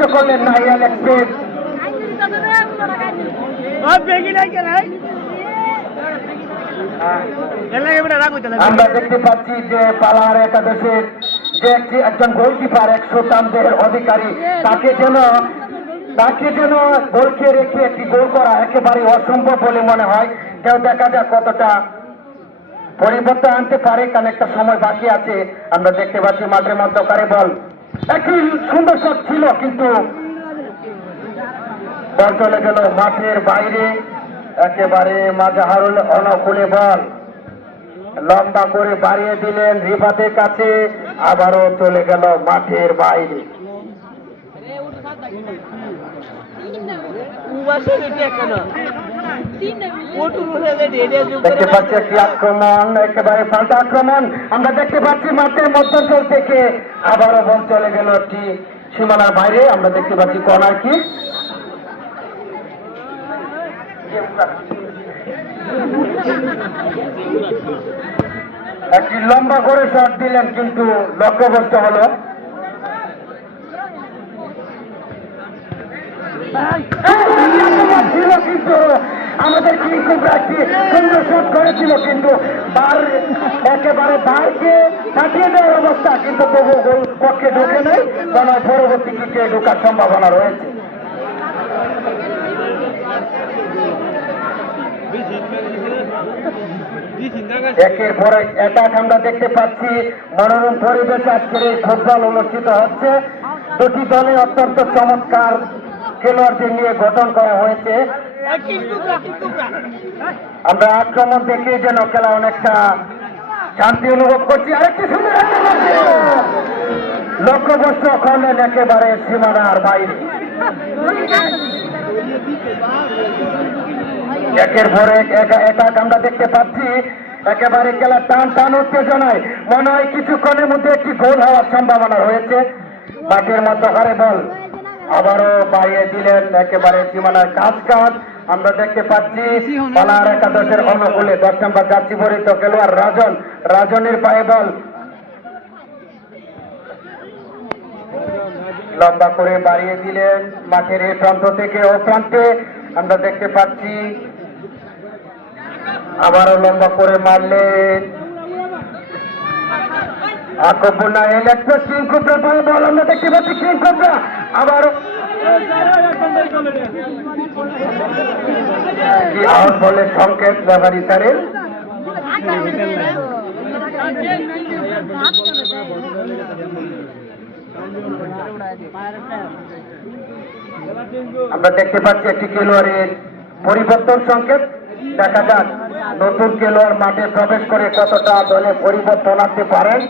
নষ্ট করলেন না ইলেকট্রিক। আমরা দেখতে পাচ্ছি যে পালার একাদশের যে একজন গোলকিপার 100 রানের অধিকারী, তাকে যেন গোলকে রেখে একটি গোল করা একেবারে অসম্ভব বলে মনে হয়। কেউ দেখা যাক কতটা পরিবর্তন আনতে পারে, কারণ একটা সময় বাকি আছে। আমরা দেখতে পাচ্ছি মাঠের মধ্যকারে বল, একটি সুন্দর শট ছিল কিন্তু বল চলে গেল মাঠের বাইরে, একেবারে মাঝারুল অনুকূলে বল লম্বা করে বাড়িয়ে দিলেন রিফাতের কাছে, আবারও চলে গেল মাঠের বাইরে। দেখতে পাচ্ছি একটি আক্রমণ, একেবারে পাল্টা আক্রমণ। আমরা দেখতে পাচ্ছি মাঠের মধ্যাঞ্চল থেকে আবারও বল চলে গেল একটি সীমানার বাইরে। আমরা দেখতে পাচ্ছি কর্নার কিক। একটি লম্বা করে শট দিলেন কিন্তু লক্ষ্যভ্রষ্ট হলো। ছিল কিন্তু আমাদের কিংকোবরা একটি সুন্দর শট করেছিল, কিন্তু একেবারে বারকে কাটিয়ে দেওয়ার অবস্থা, কিন্তু তবু গোল পক্ষে ঢোকে নাই, কারণ পরবর্তী কিকে ঢোকার সম্ভাবনা রয়েছে। একের পর এক আমরা দেখতে পাচ্ছি মনোরম পরিবেশ আজকের এই ফুটবল অনুষ্ঠিত হচ্ছে। দুটি দলে অত্যন্ত চমৎকার খেলোয়াড়দের নিয়ে গঠন করা হয়েছে। আমরা আক্রমণ দেখে যেন খেলা অনেকটা শান্তি অনুভব করছি। আরেকটি সুন্দর লক্ষ্যভ্রষ্ট করলেন একেবারে সীমানার বাইরে। একের পর এক আমরা দেখতে পাচ্ছি একেবারে খেলা টান উত্তেজনায়। মনে হয় কিছুক্ষণের মধ্যে একটি গোল হওয়ার সম্ভাবনা রয়েছে। মাঠের মধ্যকারে বল আবারও বাড়িয়ে দিলেন একেবারে সীমানার কাজ। আমরা দেখতে পাচ্ছি পালার একাদশের অনুকূলে 10 নম্বর জার্সি পরিহিত খেলোয়াড় রাজনের পায়ে বল লম্বা করে বাড়িয়ে দিলেন মাঠের এই প্রান্ত থেকে ও প্রান্তে। আমরা দেখতে পাচ্ছি আবারও লম্বা করে মারলেন আক্রমণ ইলেকট্রিক কিংকোবরা পায়ে বল। আমরা দেখতে পাচ্ছি কিংকোবরা আবারও আউট বলের সংকেত রেফারি স্যারের। আমরা দেখতে পাচ্ছি একটি খেলোয়াড়ের পরিবর্তন সংকেত। দেখা যাক নতুন খেলোয়াড় মাঠে প্রবেশ করে কতটা দলে পরিবর্তন আনতে পারেন।